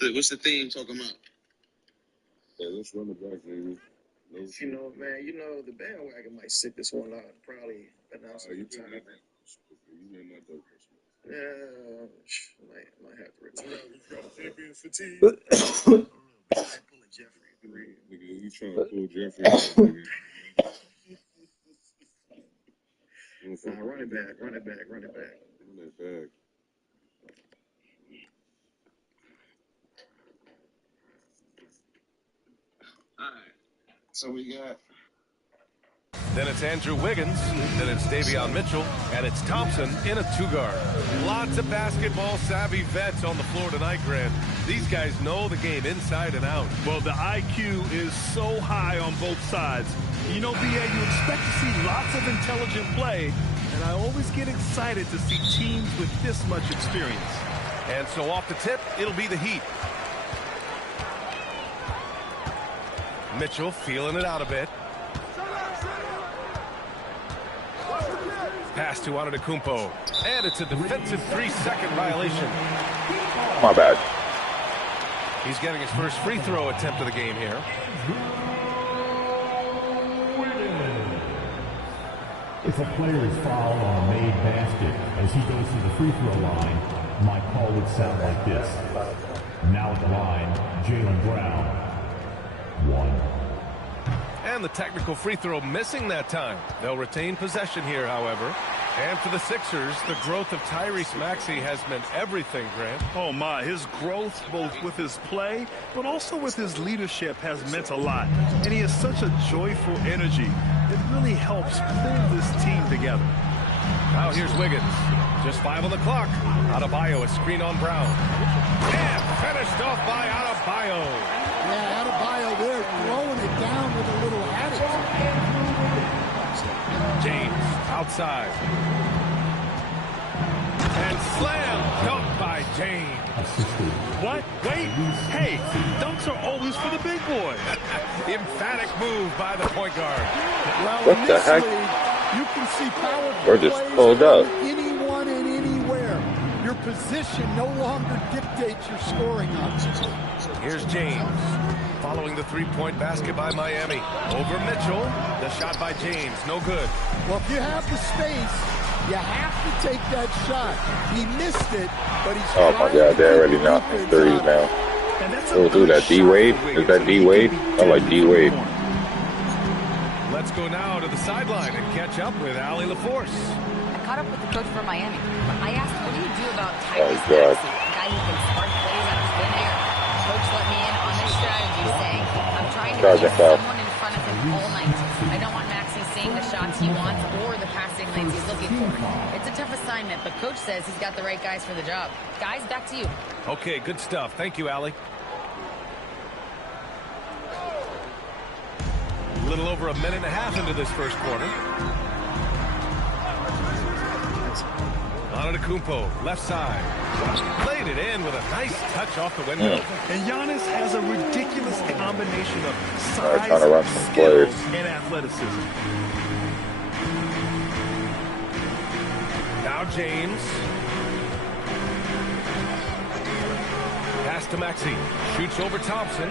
What's the theme talking about? Yeah, let's run it back, baby. You know, man, the bandwagon might sit this one out. Probably announce the retirement. Yeah, might have to retire. Champion fatigue. Pulling Jeffrey. Nigga, you trying to pull Jeffrey? Nigga. Nah, run it back. Run it back. All right. So we got. Then it's Andrew Wiggins, then it's Davion Mitchell, and it's Thompson in a two-guard. Lots of basketball-savvy vets on the floor tonight, Grant. These guys know the game inside and out. Well, the IQ is so high on both sides. You know, BA, you expect to see lots of intelligent play, and I always get excited to see teams with this much experience. And so off the tip, it'll be the Heat. Mitchell feeling it out a bit. Pass to Antetokounmpo, and it's a defensive 3-second violation. My bad. He's getting his first free throw attempt of the game here. If a player is fouled on a made basket as he goes to the free throw line, my call would sound like this. Now at the line, Jaylen Brown. 1. And the technical free throw missing that time. They'll retain possession here, however. And for the Sixers, the growth of Tyrese Maxey has meant everything, Grant. Oh, my. His growth, both with his play, but also with his leadership, has meant a lot. And he has such a joyful energy. It really helps pull this team together. Now here's Wiggins. Just 5 on the clock. Adebayo, a screen on Brown. And finished off by Adebayo. Yeah, Adebayo there throwing it down with a little attitude. James outside. And slam dunk by James. What? Wait. Hey, dunks are always for the big boy. Emphatic move by the point guard. Well, What the heck? You can see power We're just plays pulled up. from anyone and anywhere. Your position no longer dictates your scoring options. Here's James. Following the three-point basket by Miami. Over Mitchell. The shot by James. No good. Well, if you have the space, you have to take that shot. He missed it, but he's Oh my God, they're already knocking threes now. Oh, who that? D-Wade? Is that D-Wade? I like D-Wade. Let's go now to the sideline and catch up with Allie LaForce. I caught up with the coach for Miami. I asked, what do you do about Oh, Tyrese God. Maxey, a guy who can spark plays out of thin air? Coach let me in on this strategy, saying, I'm trying to Charging get foul. someone in front of him all night. I don't want Maxey seeing the shots he wants or the passing lanes he's looking for. It's a tough assignment, but coach says he's got the right guys for the job. Guys, back to you. Okay, good stuff. Thank you, Allie. A little over a minute and a half into this first quarter. Antetokounmpo, left side. Played it in with a nice touch off the window. And Giannis has a ridiculous combination of Trying size, to run some skills, plays. and athleticism. Now James. Pass to Maxey. Shoots over Thompson.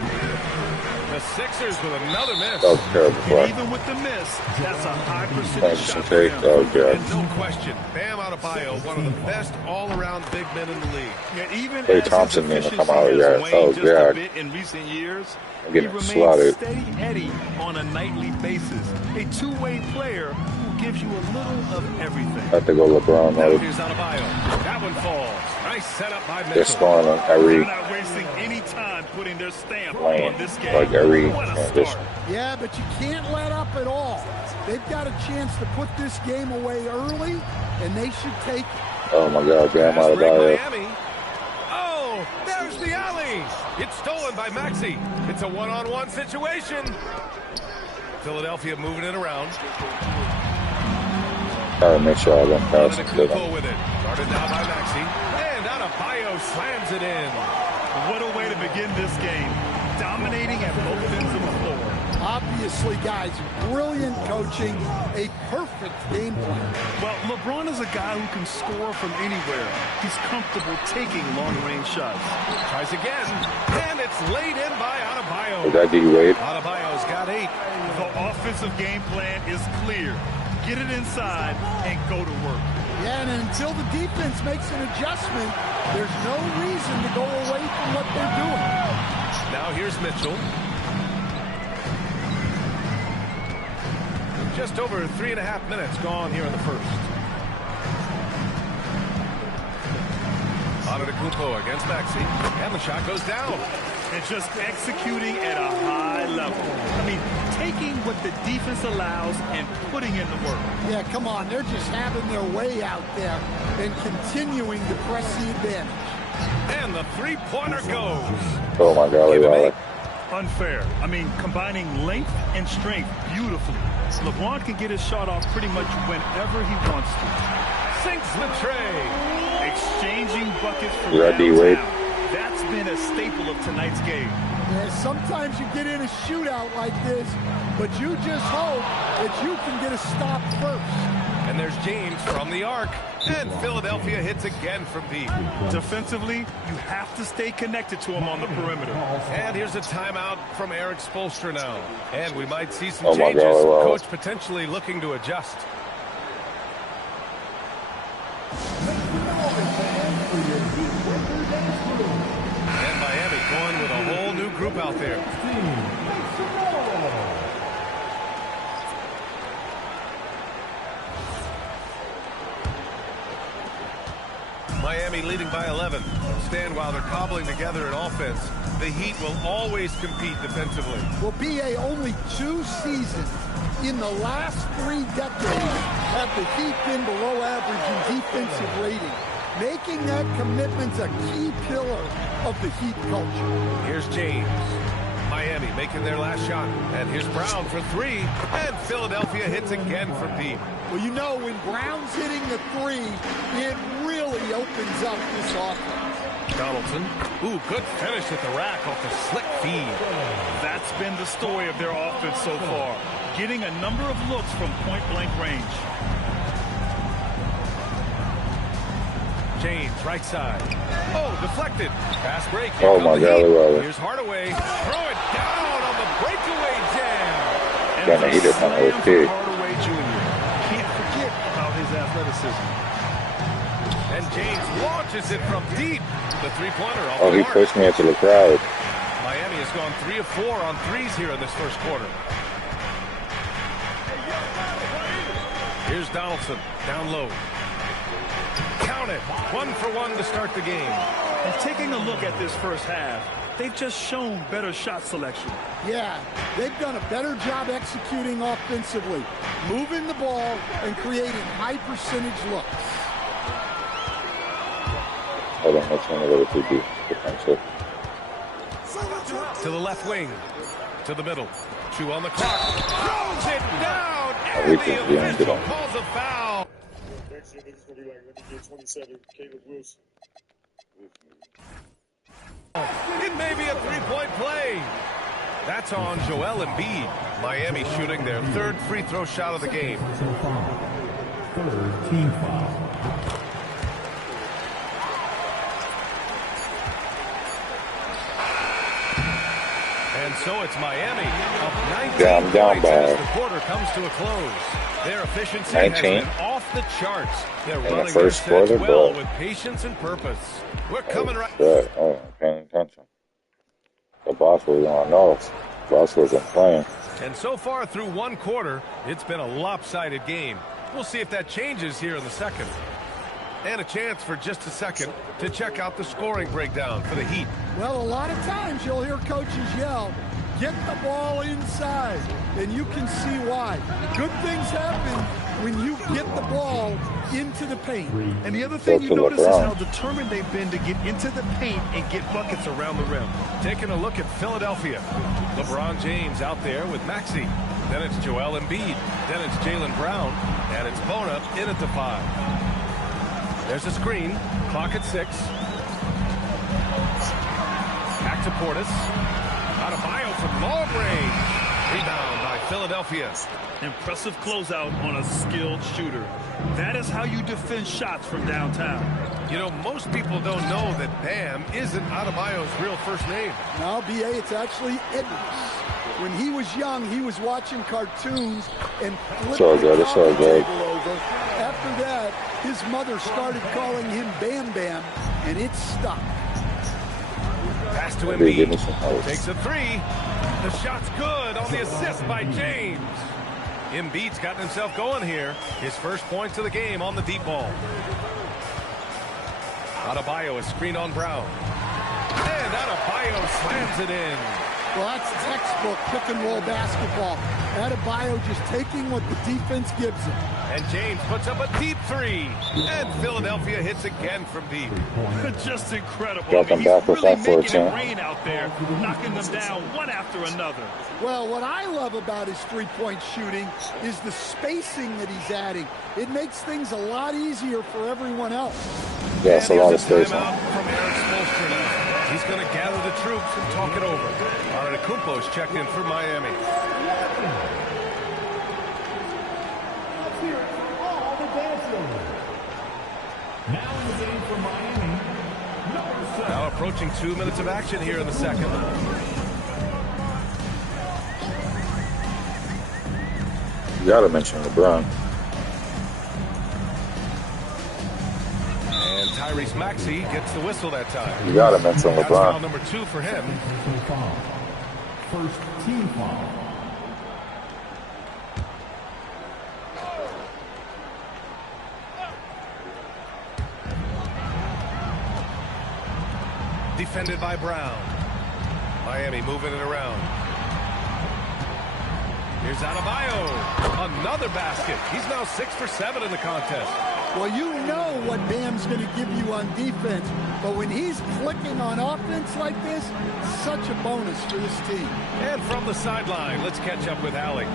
The Sixers with another miss. That was terrible And play. even with the miss, that's a high percentage That's shot some for take. him. Oh, God. And no question, Bam Adebayo, one of the best all-around big men in the league. Yeah, even Klay as Thompson his need to come out of efficiency that. has waned Oh, just a God. bit in recent years, I'm he getting remains slotted. steady Eddie on a nightly basis. A two-way player who gives you a little of everything. I have to go LeBron Now mode. here's Adebayo. That one falls. Nice setup by They're Mitchell. scoring on They're every not wasting any time putting their stamp lane, on this game. like every What a transition. start. Yeah, but you can't let up at all. They've got a chance to put this game away early, and they should take it. Oh my God, Bam Fast break Adebayo. Miami. Oh, there's the alley. It's stolen by Maxey. It's a one-on-one situation. Philadelphia moving it around. Gotta make sure I don't pass it to Antetokounmpo them. with it. Started now by Maxey. And Adebayo slams it in. What a way to begin this game. dominating at both ends of the floor. Obviously, guys, brilliant coaching, a perfect game plan. Well, LeBron is a guy who can score from anywhere. He's comfortable taking long-range shots. Tries again, and it's laid in by Adebayo. Is that D-Wade? Adebayo's got 8. The offensive game plan is clear. Get it inside and go to work. Yeah, and until the defense makes an adjustment, there's no reason to go away from what they're doing. Now here's Mitchell. Just over 3.5 minutes gone here in the first. Antetokounmpo against Maxey, and the shot goes down. And just executing at a high level. I mean, taking what the defense allows and putting in the work. Yeah, come on. They're just having their way out there and continuing to press the advantage. And the three-pointer goes. Oh, my God. Unfair. I mean, combining length and strength beautifully. LeBron can get his shot off pretty much whenever he wants to. Sinks the tray. Exchanging buckets for D-Wade. That's been a staple of tonight's game. Yeah, sometimes you get in a shootout like this, but you just hope that you can get a stop first. And there's James from the arc. And Philadelphia hits again from deep. Defensively, you have to stay connected to him on the perimeter. And here's a timeout from Eric Spoelstra now. And we might see some Oh my changes. God, wow. Coach potentially looking to adjust. And Miami going with a whole new group out there. Miami leading by 11. Stand while they're cobbling together an offense. The Heat will always compete defensively. Well, BA, only 2 seasons in the last 3 decades have the Heat been below average in defensive rating, making that commitment a key pillar of the Heat culture. Here's James. Miami making their last shot. And here's Brown for 3. And Philadelphia hits again from deep. Well, you know, when Brown's hitting the 3, it really opens up this offense. Donaldson. Ooh, good finish at the rack off the slick feed. That's been the story of their offense so far. Getting a number of looks from point-blank range. James, right side. Oh, deflected. Pass break. Oh, my God. Here's Hardaway. Throw it down on the breakaway jam. Gonna eat it on those kids. Hardaway Jr. Can't forget about his athleticism. And James launches it from deep. The three-pointer off Oh, the he mark. pushed me into the crowd. Miami has gone 3 of 4 on threes here in this first quarter. Here's Donaldson, down low. Count it, 1 for 1 to start the game. And taking a look at this first half, they've just shown better shot selection. Yeah, they've done a better job executing offensively, moving the ball and creating high-percentage looks. Hold on, that's one a little too deep. To the left wing, to the middle. 2 on the clock. Throws it down, and the official calls a foul. Next year, niggas gonna be like, let me get 27, Caleb Wilson. It may be a three-point play. That's on Joel Embiid. Miami shooting their 3rd free throw shot of the game. 3rd team foul. And so it's Miami up 19 points as the quarter comes to a close. Their efficiency has been off the charts. They're running their first sets quarter, well bro. with patience and purpose. We're coming right. Oh, I'm paying attention. The boss was on off. Boss wasn't playing. And so far through 1 quarter, it's been a lopsided game. We'll see if that changes here in the second. And a chance for just a second to check out the scoring breakdown for the Heat. Well, a lot of times you'll hear coaches yell, get the ball inside, and you can see why. Good things happen when you get the ball into the paint. And the other thing you notice is how determined they've been to get into the paint and get buckets around the rim. Taking a look at Philadelphia. LeBron James out there with Maxey. Then it's Joel Embiid. Then it's Jaylen Brown. And it's Bona in at the 5. There's a screen. Clock at 6. Back to Portis. Adebayo from long range. Rebound by Philadelphia. Impressive closeout on a skilled shooter. That is how you defend shots from downtown. You know, most people don't know that Bam isn't Adebayo's real first name. No, B.A., it's actually Edwards. When he was young, he was watching cartoons and flipping the coffee table over. After that, his mother started calling him Bam Bam, and it stuck. Pass to Embiid. Takes a three. The shot's good on the assist by James. Embiid's gotten himself going here. His first points of the game on the deep ball. Adebayo is screened on Brown. And Adebayo slams it in. Well, that's textbook pick-and-roll basketball. Adebayo just taking what the defense gives him. And James puts up a deep three. And Philadelphia hits again from deep. Just incredible. Got them back with that 14. Rain out there, knocking them down one after another. Well, what I love about his three-point shooting is the spacing that he's adding. It makes things a lot easier for everyone else. Yeah, it's a lot of space. He's going to gather the troops and talk it over. Antetokounmpo's checked in for Miami. Now in the game for Miami, number 7. Now approaching 2 minutes of action here in the second. You gotta mention LeBron. And Tyrese Maxey gets the whistle that time. You gotta mention That's foul LeBron. number 2 for him. First team foul. Defended by Brown. Miami moving it around. Here's Adebayo. Another basket. He's now 6 for 7 in the contest. Well, you know what Bam's going to give you on defense, but when he's clicking on offense like this, such a bonus for this team. And from the sideline, let's catch up with Allie.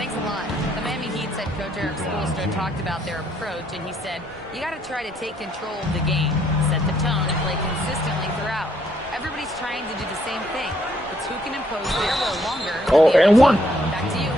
Thanks a lot. The Miami Heat's head coach Eric Spoelstra talked about their approach, and he said, you got to try to take control of the game, set the tone, and play consistently throughout. Everybody's trying to do the same thing. It's who can impose their will longer. Oh, and one. Back to you.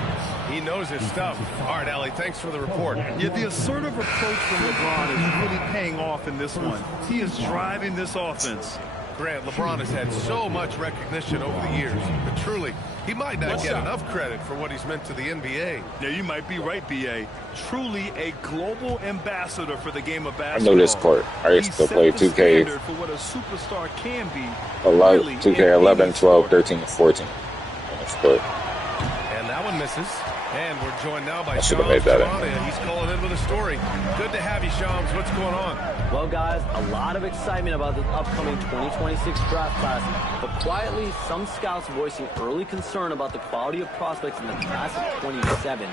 He knows his stuff. All right, Allie, thanks for the report. Yeah, the assertive approach from LeBron is really paying off in this one. He is driving this offense. Grant, LeBron has had so much recognition over the years, but truly, he might not get enough credit for what he's meant to the NBA. Yeah, you might be right, B.A. Truly a global ambassador for the game of basketball. I know this court. I used to play 2K. For what a superstar can be. 2K 11, 12, 13, 14. On this court. And that one misses. And we're joined now by should have made that Shams. He's calling in with a story. Good to have you, Shams. What's going on? Well, guys, a lot of excitement about the upcoming 2026 draft class, but quietly, some scouts voicing early concern about the quality of prospects in the class of 27.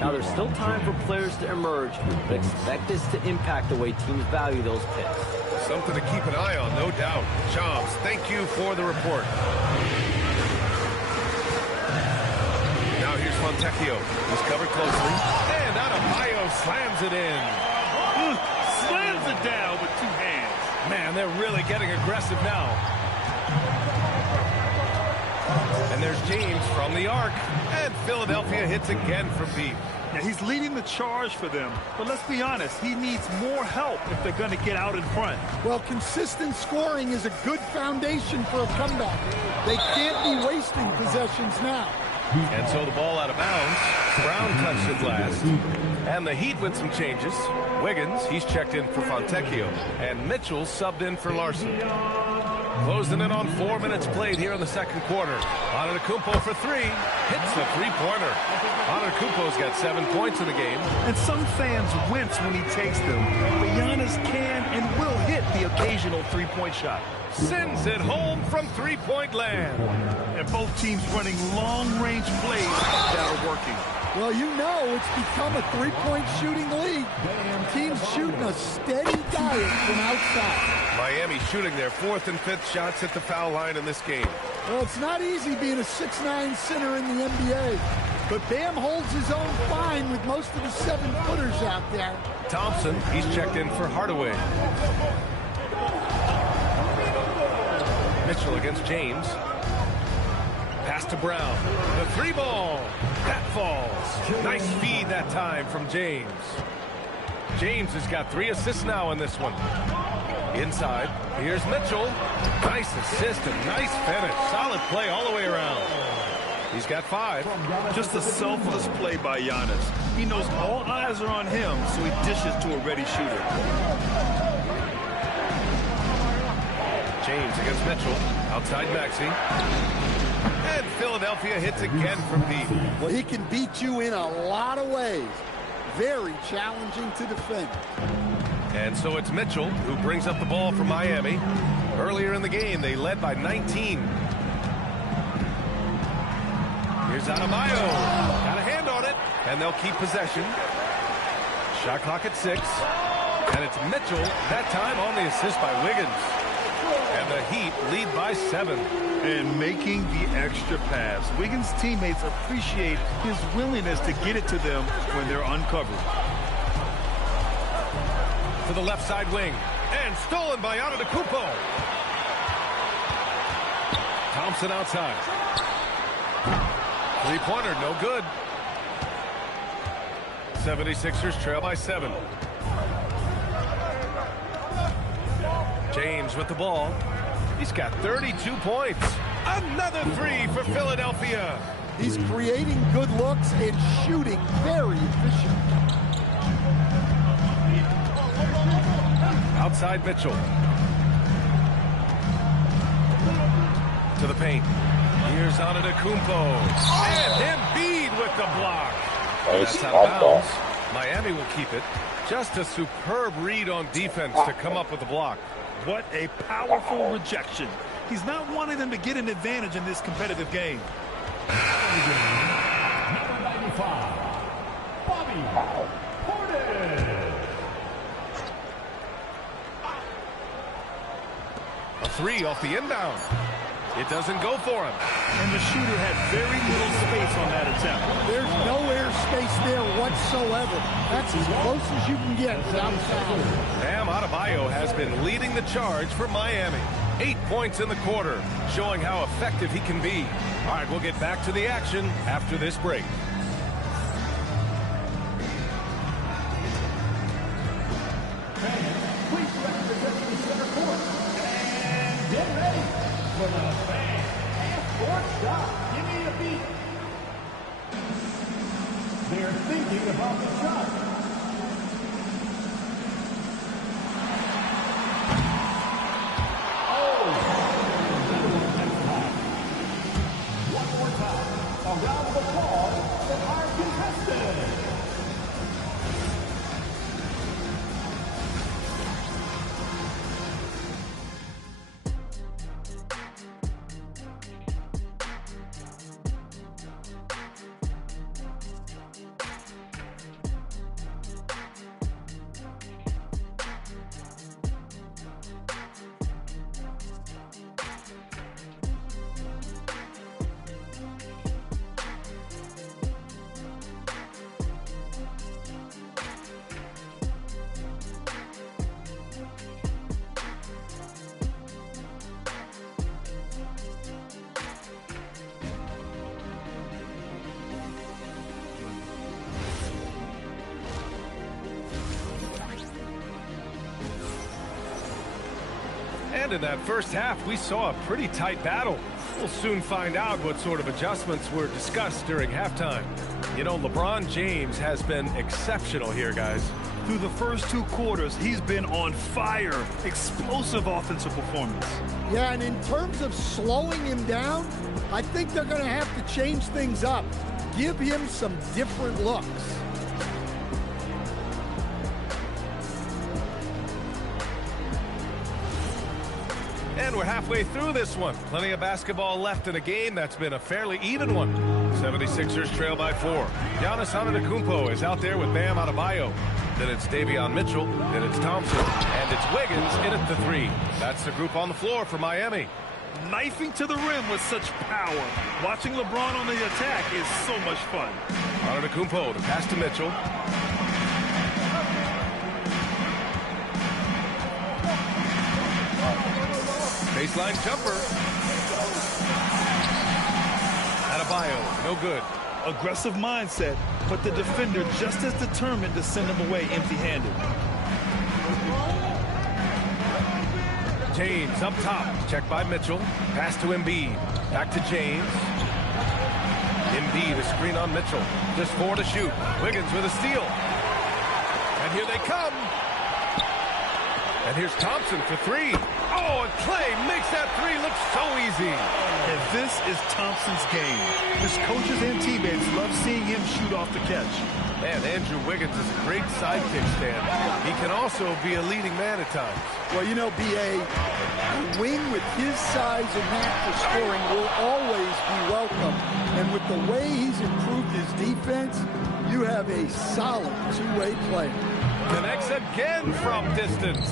Now, there's still time for players to emerge, but expect this to impact the way teams value those picks. Something to keep an eye on, no doubt. Shams, thank you for the report. Now here's Fontecchio. He's covered closely. And Adebayo slams it in. Slams it down with 2 hands. Man, they're really getting aggressive now. And there's James from the arc. And Philadelphia hits again from deep. Now, he's leading the charge for them. But let's be honest, he needs more help if they're going to get out in front. Well, consistent scoring is a good foundation for a comeback. They can't be wasting possessions now. And so the ball out of bounds. Brown touched it last. And the Heat with some changes. Wiggins, he's checked in for Fontecchio. And Mitchell subbed in for Larson. Closing in on 4 minutes played here in the second quarter. Antetokounmpo for 3. Hits a three-pointer. Antetokounmpo's got 7 points in the game. And some fans wince when he takes them. But Giannis can and will hit the occasional three-point shot. Sends it home from three-point land. And both teams running long-range plays that are working. Well, you know it's become a three-point shooting league. Teams shooting a steady diet from outside. Miami shooting their 4th and 5th shots at the foul line in this game. Well, it's not easy being a 6'9" center in the NBA. But Bam holds his own fine with most of the 7-footers out there. Thompson, he's checked in for Hardaway. Mitchell against James. Pass to Brown. The 3-ball. That falls. Nice feed that time from James. James has got 3 assists now in this one. Inside, here's Mitchell. Nice assist and nice finish. Solid play all the way around. He's got 5. Just a selfless play by Giannis. He knows all eyes are on him, so he dishes to a ready shooter. James against Mitchell. Outside Maxey. And Philadelphia hits again from deep. Well, he can beat you in a lot of ways. Very challenging to defend. And so it's Mitchell who brings up the ball for Miami. Earlier in the game, they led by 19. Here's Adebayo. Got a hand on it, and they'll keep possession. Shot clock at 6. And it's Mitchell, that time on the assist by Wiggins. And the Heat lead by 7. And making the extra pass. Wiggins' teammates appreciate his willingness to get it to them when they're uncovered. To the left side wing. And stolen by Antetokounmpo. Thompson outside. 3-pointer, no good. 76ers trail by 7. James with the ball. He's got 32 points. Another 3 for Philadelphia. He's creating good looks and shooting very efficient. Outside Mitchell. To the paint. Here's Antetokounmpo. And Embiid with the block. That's out of bounds. Miami will keep it. Just a superb read on defense to come up with the block. What a powerful rejection. He's not wanting them to get an advantage in this competitive game. Number 95, Bobby Portis. A 3 off the inbound. It doesn't go for him. And the shooter had very little space on that attempt. There's no air space there whatsoever. That's as close as you can get without a foul. Bam Adebayo has been leading the charge for Miami. 8 points in the quarter, showing how effective he can be. All right, we'll get back to the action after this break. Please represent the center court. And get ready for the fan half-court shot. Give me a beat. They're thinking about the shot. One more time. A round of applause for our contestants. And in that first half, we saw a pretty tight battle. We'll soon find out what sort of adjustments were discussed during halftime. You know, LeBron James has been exceptional here, guys. Through the first 2 quarters, he's been on fire. Explosive offensive performance. Yeah, and in terms of slowing him down, I think they're going to have to change things up. Give him some different looks. And we're halfway through this one. Plenty of basketball left in a game that's been a fairly even one. 76ers trail by 4. Giannis Antetokounmpo is out there with Bam Adebayo. Then it's Davion Mitchell. Then it's Thompson. And it's Wiggins in at the 3. That's the group on the floor for Miami. Knifing to the rim with such power. Watching LeBron on the attack is so much fun. Antetokounmpo, the pass to Mitchell. Baseline jumper. No good. Aggressive mindset, but the defender just as determined to send him away empty-handed. James up top. Check by Mitchell. Pass to Embiid. Back to James. Embiid, a screen on Mitchell. Just 4 to shoot. Wiggins with a steal. And here they come. And here's Thompson for 3. Oh, and Clay makes that 3 look so easy. And this is Thompson's game. His coaches and teammates love seeing him shoot off the catch. Man, Andrew Wiggins is a great sidekick stand. He can also be a leading man at times. Well, you know, B.A., a wing with his size and knack for scoring will always be welcome. And with the way he's improved his defense, you have a solid two-way player. Connects again from distance.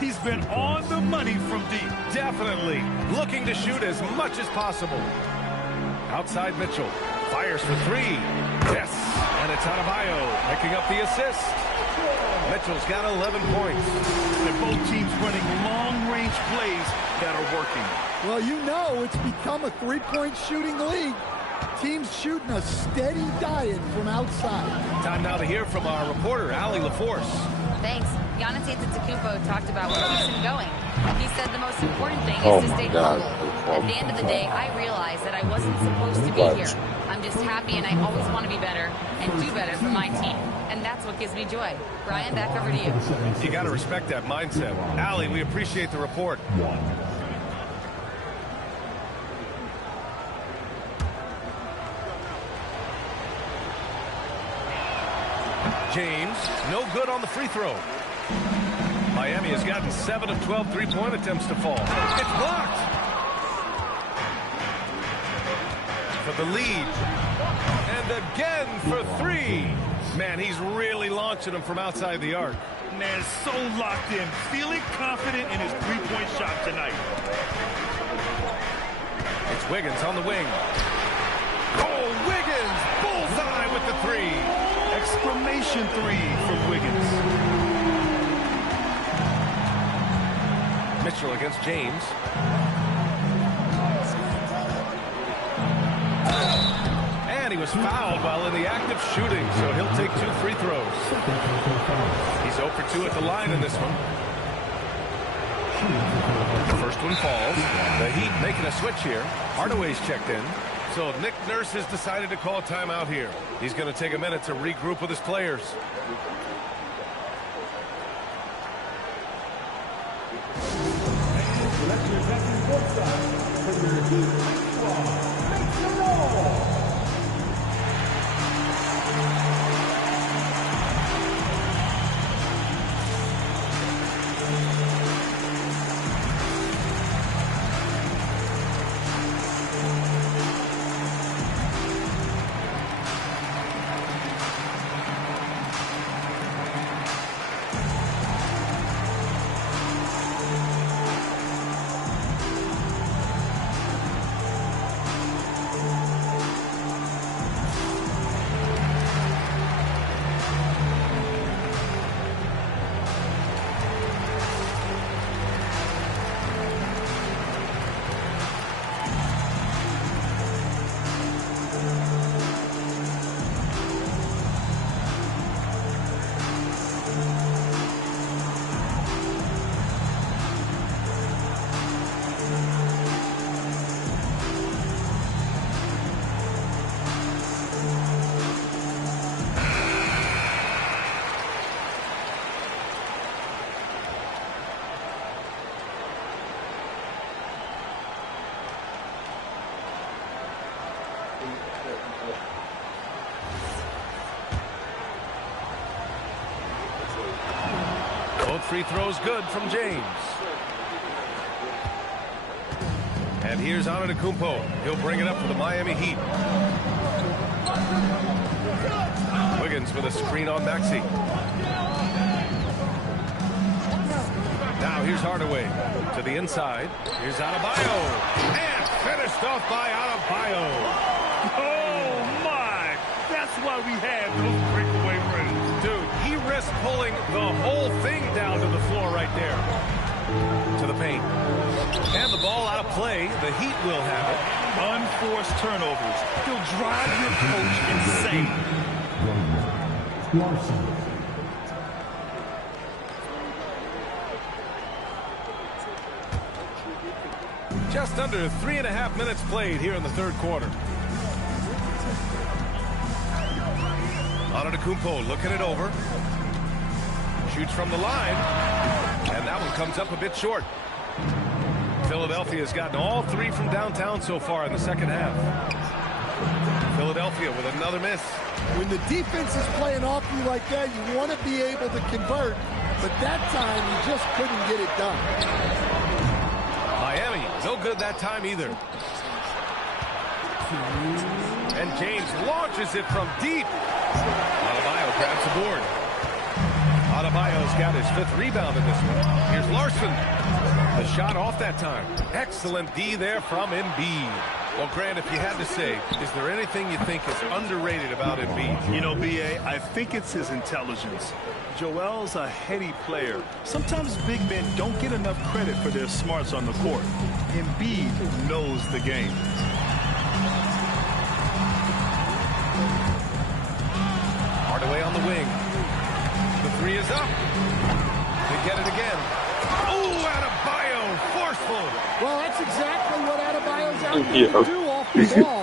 He's been on the money from deep. Definitely looking to shoot as much as possible. Outside Mitchell. Fires for 3. Yes. And it's Adebayo picking up the assist. Mitchell's got 11 points. And both teams running long-range plays that are working. Well, you know it's become a three-point shooting league. Teams shooting a steady diet from outside. Time now to hear from our reporter, Allie LaForce. Thanks. Giannis Antetokounmpo talked about what keeps him going. He said the most important thing is to stay humble. At the end of the day, I realized that I wasn't supposed to be here. I'm just happy, and I always want to be better and do better for my team. And that's what gives me joy. Brian, back over to you. You got to respect that mindset. Allie, we appreciate the report. James, no good on the free throw. Miami has gotten 7 of 12 three-point attempts to fall. It's blocked. For the lead. And again for 3. Man, he's really launching them from outside the arc. Man, so locked in, feeling confident in his three-point shot tonight. It's Wiggins on the wing. Oh, Wiggins! Bullseye with the 3. Exclamation 3 from Wiggins. Mitchell against James. And he was fouled while in the act of shooting, so he'll take 2 free throws. He's 0 for 2 at the line in this one. The first one falls. The Heat making a switch here. Hardaway's checked in. So Nick Nurse has decided to call timeout here. He's going to take a minute to regroup with his players. Both free throws good from James. And here's Antetokounmpo. He'll bring it up for the Miami Heat. Wiggins with a screen on Maxey. Now here's Hardaway to the inside. Here's Adebayo. And finished off by Adebayo. Oh, my. That's why we have those breakaway runs. Dude, he risked pulling the whole thing down to the floor right there. To the paint. And the ball out of play. The Heat will have it. Unforced turnovers. They'll drive your coach insane. Larson. Just under 3.5 minutes played here in the third quarter. Antetokounmpo looking it over. Shoots from the line. And that one comes up a bit short. Philadelphia's gotten all three from downtown so far in the second half. Philadelphia with another miss. When the defense is playing off you like that, you want to be able to convert. But that time, you just couldn't get it done. Miami, no good that time either. And James launches it from deep. Adebayo grabs the board. Adebayo's got his 5th rebound in this one. Here's Larson. The shot off that time. Excellent D there from Embiid. Well, Grant, if you had to say, is there anything you think is underrated about Embiid? You know, B.A., I think it's his intelligence. Joel's a heady player. Sometimes big men don't get enough credit for their smarts on the court. Embiid knows the game. Hardaway on the wing. The 3 is up. They get it again. Oh, Adebayo, forceful. Well, that's exactly what Adebayo's out there to do off the ball.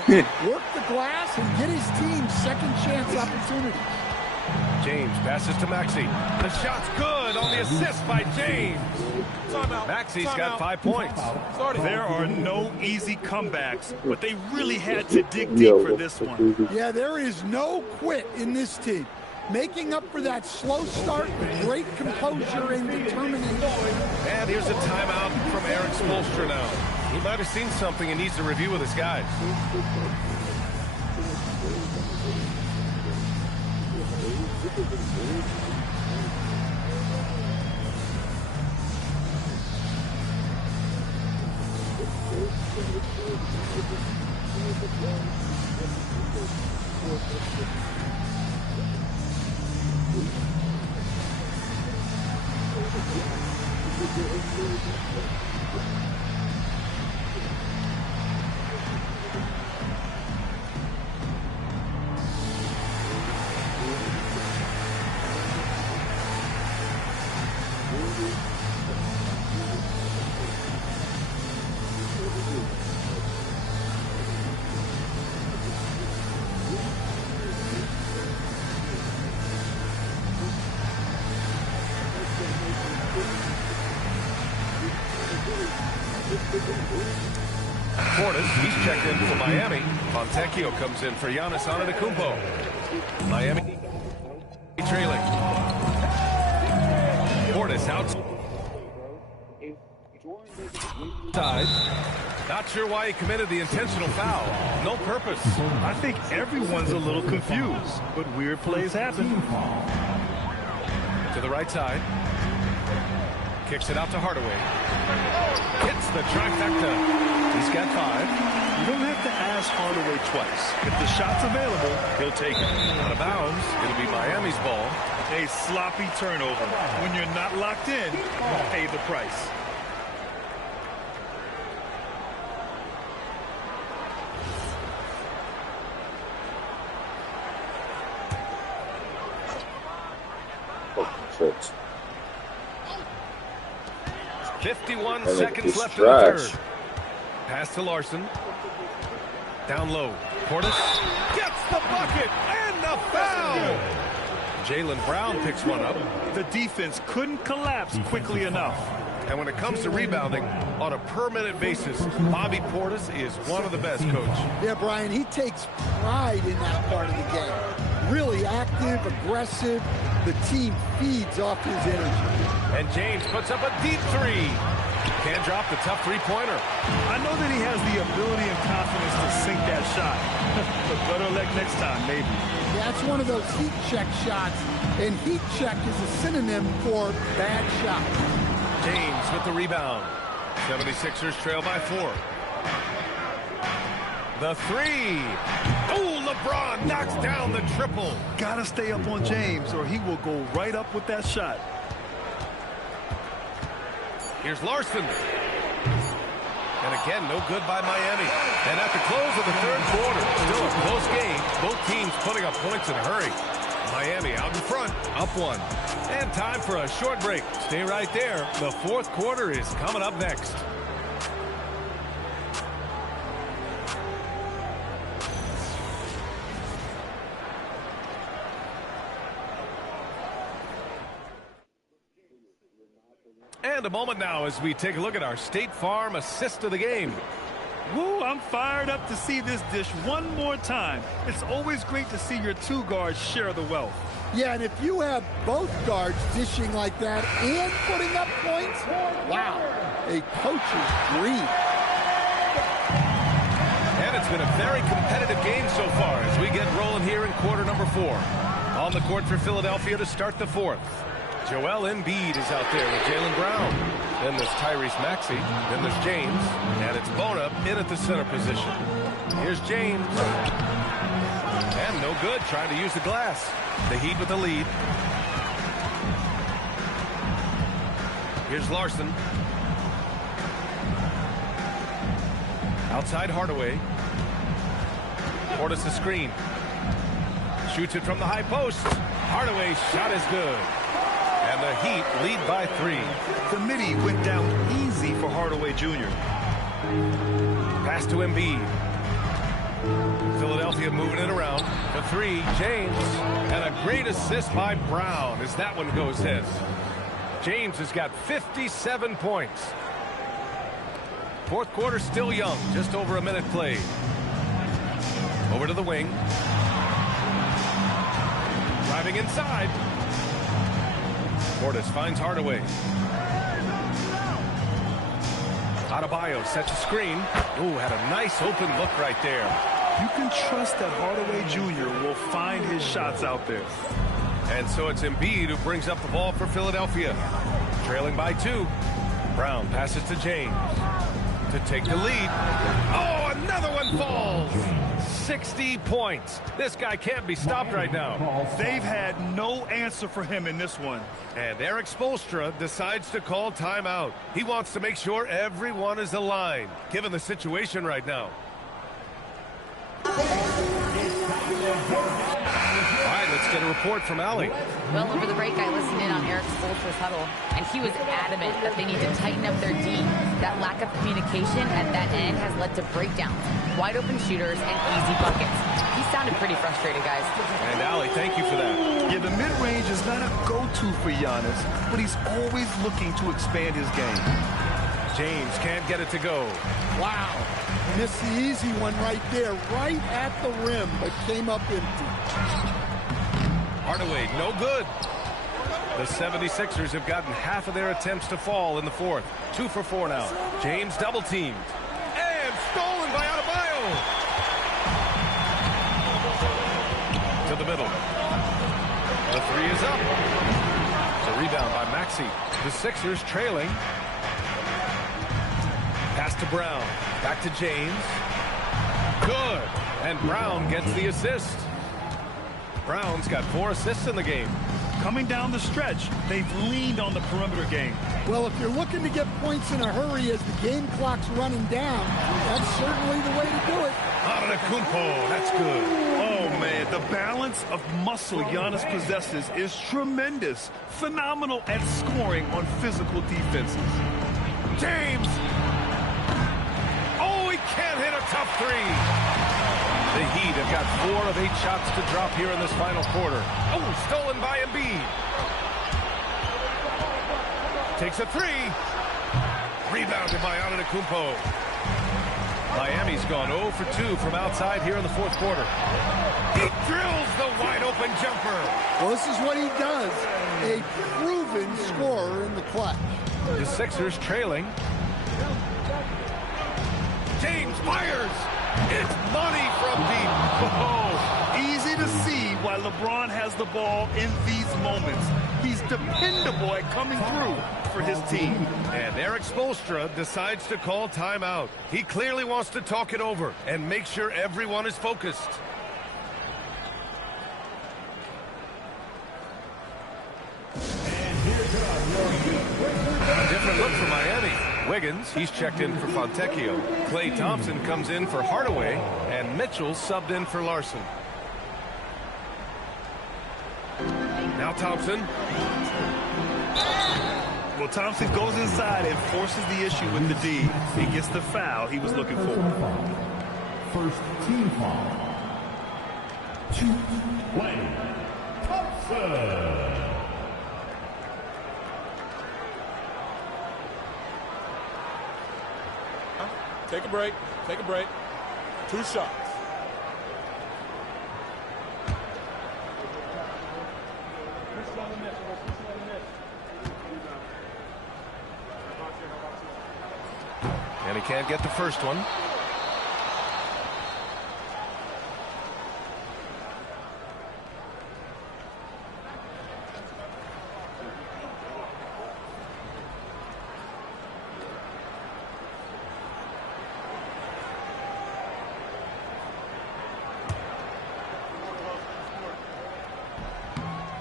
Work the glass and get his team second chance opportunities. James passes to Maxey. The shot's good on the assist by James. Maxey's got 5 points. There are no easy comebacks, but they really had to dig deep for this one. Yeah, there is no quit in this team. Making up for that slow start with great composure and determination. And here's a timeout from Eric Spoelstra now. He might have seen something and needs to review with his guys. Portis, he's checked in for Miami. Fontecchio comes in for Giannis Antetokounmpo. Miami trailing. Portis outside. Not sure why he committed the intentional foul. No purpose. I think everyone's a little confused, but weird plays happen. To the right side. Kicks it out to Hardaway. Hits the trifecta. He's got 5. You don't have to ask Hardaway twice. If the shot's available, he'll take it. Out of bounds. It'll be Miami's ball. A sloppy turnover. When you're not locked in, you pay the price. Shit. 51 seconds left in the third. Pass to Larson. Down low. Portis gets the bucket and the foul. Jaylen Brown picks one up. The defense couldn't collapse quickly enough. And when it comes to rebounding, on a per-minute basis, Bobby Portis is one of the best, Coach. Yeah, Brian, he takes pride in that part of the game. Really active, aggressive. The team feeds off his energy. And James puts up a deep 3. Can't drop the tough three-pointer. I know that he has the ability and confidence to sink that shot. But better luck next time, maybe. Yeah, it's one of those heat check shots. And heat check is a synonym for bad shot. James with the rebound. 76ers trail by 4. The 3. Oh, LeBron knocks down the triple. Gotta stay up on James or he will go right up with that shot. Here's Larson. And again, no good by Miami. And at the to the third quarter. Still a close game. Both teams putting up points in a hurry. Miami out in front, up 1. And time for a short break. Stay right there. The fourth quarter is coming up next. And a moment now as we take a look at our State Farm assist of the game. Woo, I'm fired up to see this dish one more time. It's always great to see your two guards share the wealth. Yeah, and if you have both guards dishing like that and putting up points, wow, a coach's dream. And it's been a very competitive game so far as we get rolling here in quarter number 4. On the court for Philadelphia to start the fourth. Joel Embiid is out there with Jaylen Brown. Then there's Tyrese Maxey. Then there's James. And it's Bona in at the center position. Here's James. And no good, trying to use the glass. The Heat with the lead. Here's Larson. Outside Hardaway. Portis the screen. Shoots it from the high post. Hardaway's shot is good. And the Heat lead by 3. The midi went down easy for Hardaway Jr. Pass to Embiid. Philadelphia moving it around. For 3, James. And a great assist by Brown as that one goes in. James has got 57 points. Fourth quarter still young. Just over a minute played. Over to the wing. Driving inside. Portis finds Hardaway. Adebayo sets a screen. Ooh, had a nice open look right there. You can trust that Hardaway Jr. will find his shots out there. And so it's Embiid who brings up the ball for Philadelphia. Trailing by 2. Brown passes to James to take the lead. Oh, another one falls. 60 points. This guy can't be stopped right now. They've had no answer for him in this one. And Eric Spoelstra decides to call timeout. He wants to make sure everyone is aligned, given the situation right now. All right, let's get a report from Allie. Well, over the break, I listened in on Eric Spoelstra's huddle, and he was adamant that they need to tighten up their D. That lack of communication at that end has led to breakdowns, wide open shooters, and easy buckets. He sounded pretty frustrated, guys. And Allie, thank you for that. Yeah, the mid-range is not a go-to for Giannis, but he's always looking to expand his game. James can't get it to go. Wow. Missed the easy one right there, right at the rim, but came up empty. Hardaway, no good. The 76ers have gotten half of their attempts to fall in the fourth. 2 for 4 now. James double teamed. And stolen by Adebayo. To the middle. The 3 is up. The rebound by Maxey. The Sixers trailing. Pass to Brown. Back to James. Good. And Brown gets the assist. Brown's got 4 assists in the game. Coming down the stretch, they've leaned on the perimeter game. Well, if you're looking to get points in a hurry as the game clock's running down, that's certainly the way to do it. Antetokounmpo, that's good. Oh, man, the balance of muscle Giannis possesses is tremendous. Phenomenal at scoring on physical defenses. James! Oh, he can't hit a tough 3. The Heat have got 4 of 8 shots to drop here in this final quarter. Oh, stolen by Embiid. Takes a 3. Rebounded by Antetokounmpo. Miami's gone 0 for 2 from outside here in the fourth quarter. He drills the wide open jumper. Well, this is what he does. A proven scorer in the clutch. The Sixers trailing. James fires. It's money from deep. Oh, easy to see why LeBron has the ball in these moments. He's dependable at coming through for his team. And Eric Spoelstra decides to call timeout. He clearly wants to talk it over and make sure everyone is focused. A different look for Miami. Wiggins, he's checked in for Fontecchio. Klay Thompson comes in for Hardaway, and Mitchell subbed in for Larson. Now Thompson. Well, Thompson goes inside and forces the issue with the D. He gets the foul he was looking for. First team foul. Klay Thompson. Take a break. Take a break. 2 shots. And he can't get the first one.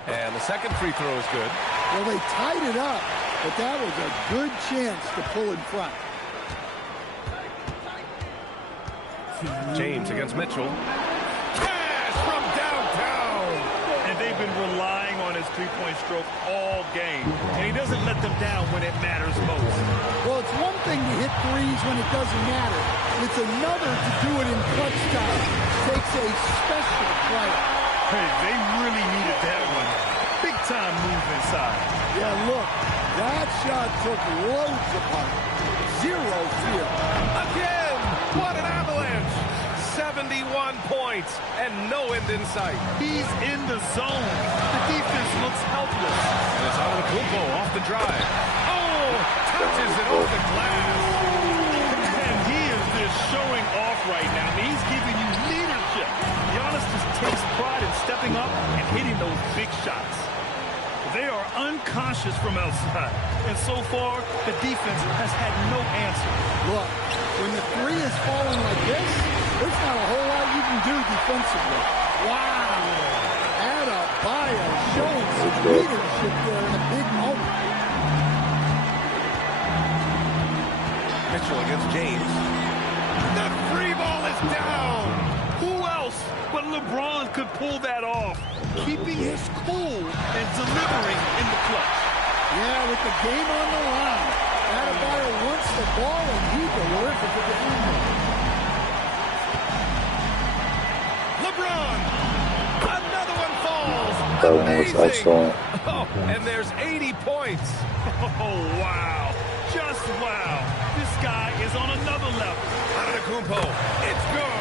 And the second free throw is good. Well, they tied it up, but that was a good chance to pull in front. James against Mitchell. Cash from downtown. And they've been relying on his three-point stroke all game. And he doesn't let them down when it matters most. Well, it's one thing to hit threes when it doesn't matter. It's another to do it in clutch time. Takes a special player. Hey, they really needed that one. Big time move inside. Yeah, look, that shot took loads of punch. Zero fear. Again, what an avalanche. 71 points and no end in sight. He's in the zone. The defense looks helpless. And it's Antetokounmpo off the drive. Oh, touches it off the glass. And he is just showing off right now. I mean, he's giving you leadership. Giannis just takes pride in stepping up and hitting those big shots. They are unconscious from outside. And so far, the defense has had no answer. Look, when the three is falling like this, there's not a whole lot you can do defensively. Wow. Adebayo showing some leadership there in a big moment. Mitchell against James. The free ball is down. Who else but LeBron could pull that off? Keeping his cool and delivering in the clutch. Yeah, with the game on the line. Adebayo wants the ball and he delivers it to the team. LeBron. Another one falls. That one was excellent. Oh, and there's 80 points. Oh, wow. Just wow. This guy is on another level. Antetokounmpo. It's good.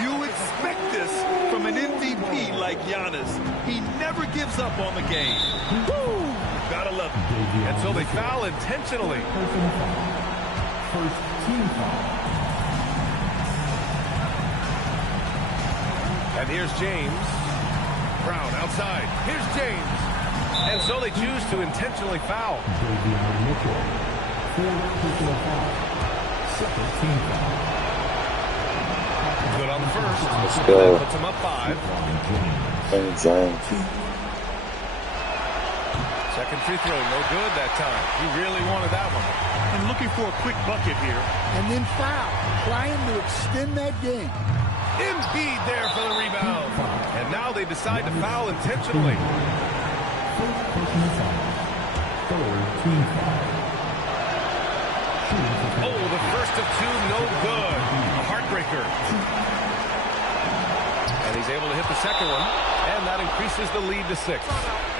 You expect this from an MVP like Giannis. He never gives up on the game. Woo! Gotta love him. And so they foul intentionally. First team foul. And here's James. Brown outside. Here's James. And so they choose to intentionally foul. Mitchell. Fourth personal foul. Second team foul. Good on the first. Let's go. Puts him up 5. And James. Second free throw, no good that time. He really wanted that one. And looking for a quick bucket here. And then foul, trying to extend that game. Embiid there for the rebound. And now they decide to foul intentionally. Oh, the first of 2, no good. A heartbreaker. And he's able to hit the second one. And that increases the lead to 6.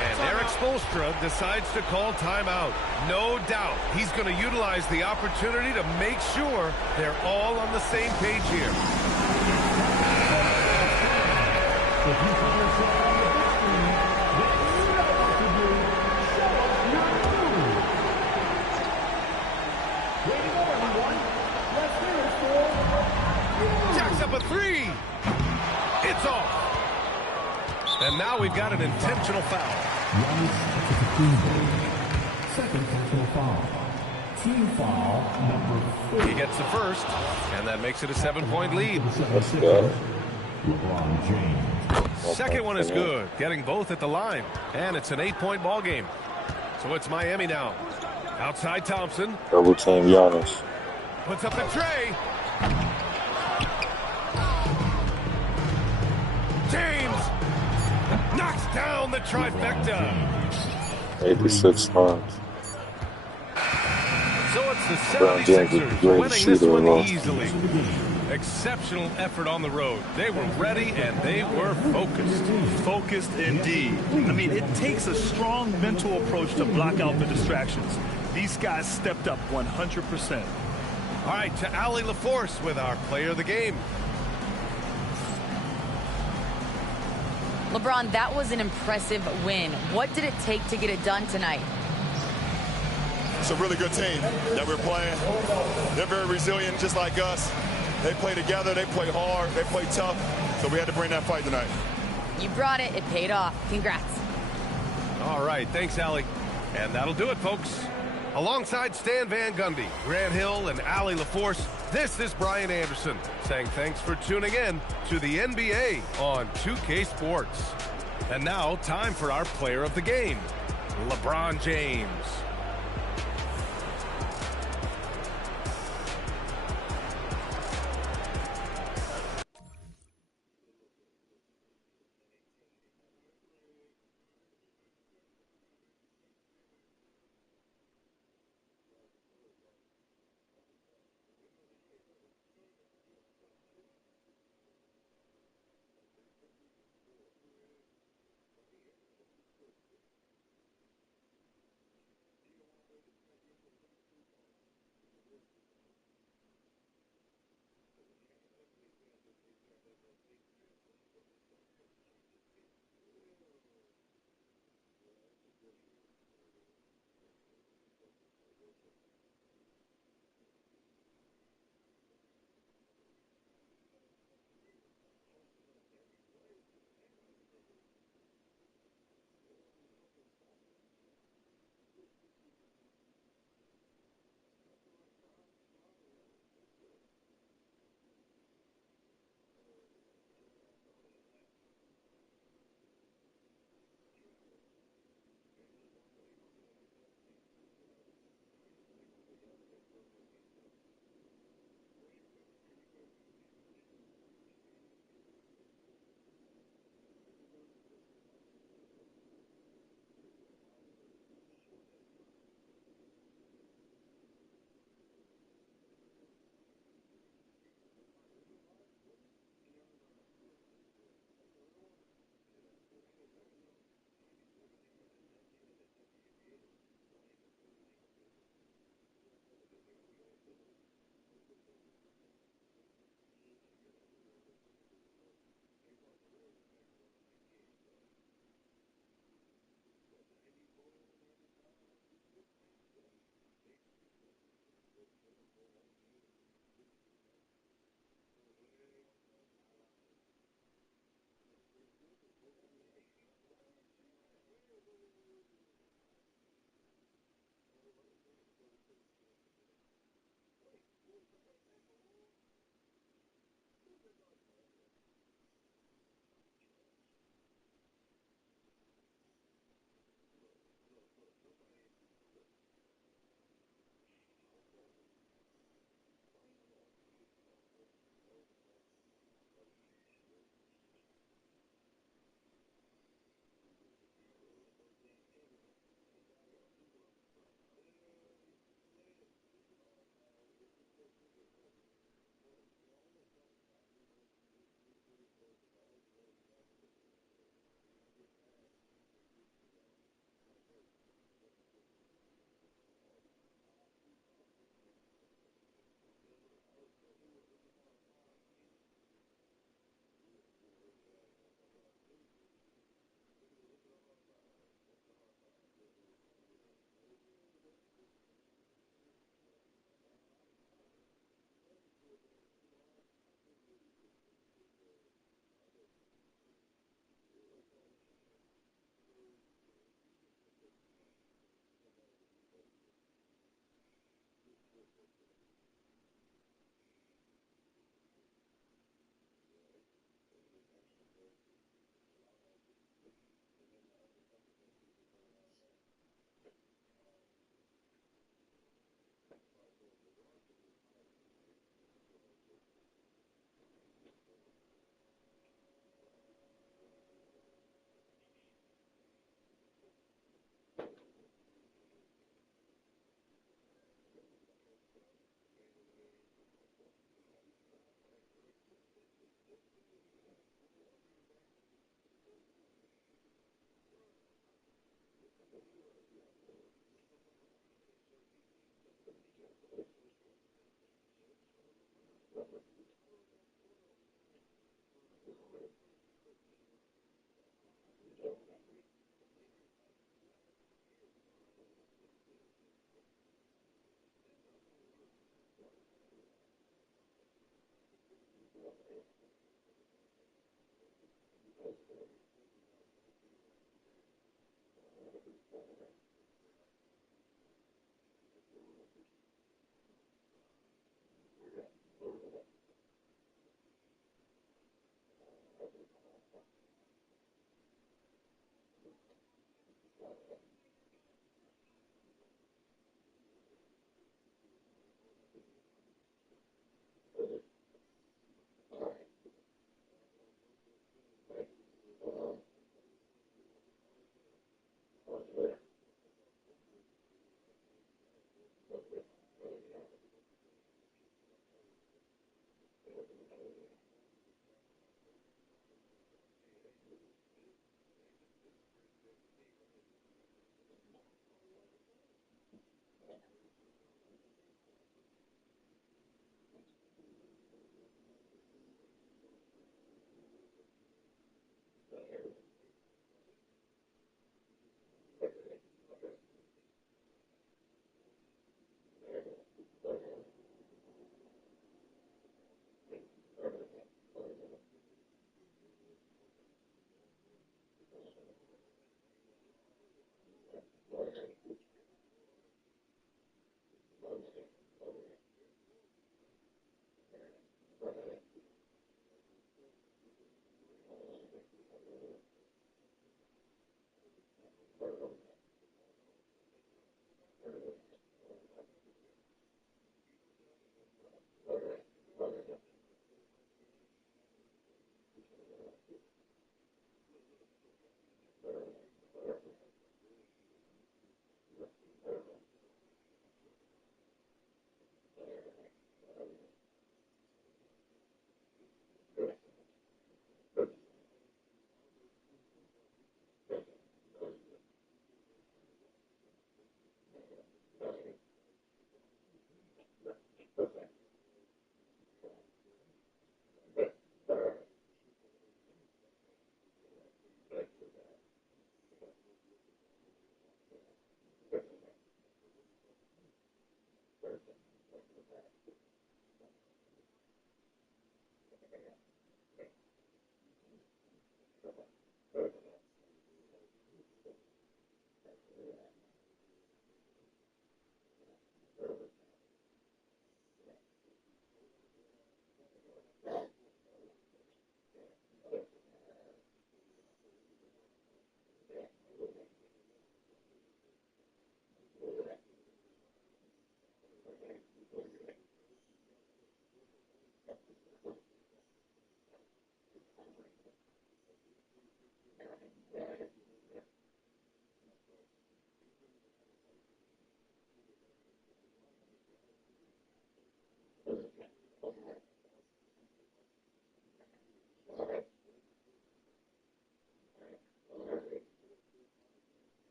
And Eric Spoelstra decides to call timeout. No doubt he's going to utilize the opportunity to make sure they're all on the same page here. Jacks up a 3. It's off. And now we've got an intentional foul. Second personal foul. Team foul number 4. He gets the first, and that makes it a 7-point lead. Let's go. LeBron James. Second one is good, getting both at the line. And it's an 8-point ball game. So it's Miami now. Outside Thompson. Double team Giannis. Puts up the tray. James knocks down the trifecta. 86 times. So it's the LeBron James is the 76ers greatest winning this shooter one of all easily. Exceptional effort on the road. They were ready and they were focused. Focused indeed. I mean, it takes a strong mental approach to block out the distractions. These guys stepped up 100%. All right, to Allie LaForce with our player of the game. LeBron, that was an impressive win. What did it take to get it done tonight? It's a really good team that we're playing. They're very resilient, just like us. They play together, they play hard, they play tough. So we had to bring that fight tonight. You brought it. It paid off. Congrats. All right, thanks, Allie. And that'll do it, folks. Alongside Stan Van Gundy, Grant Hill, and Allie LaForce, this is Brian Anderson saying thanks for tuning in to the NBA on 2K Sports. And now, time for our player of the game, LeBron James.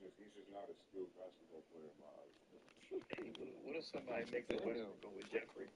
He's just not a skilled basketball player in my eyes. What if somebody makes a Westbrook go with Jeffrey?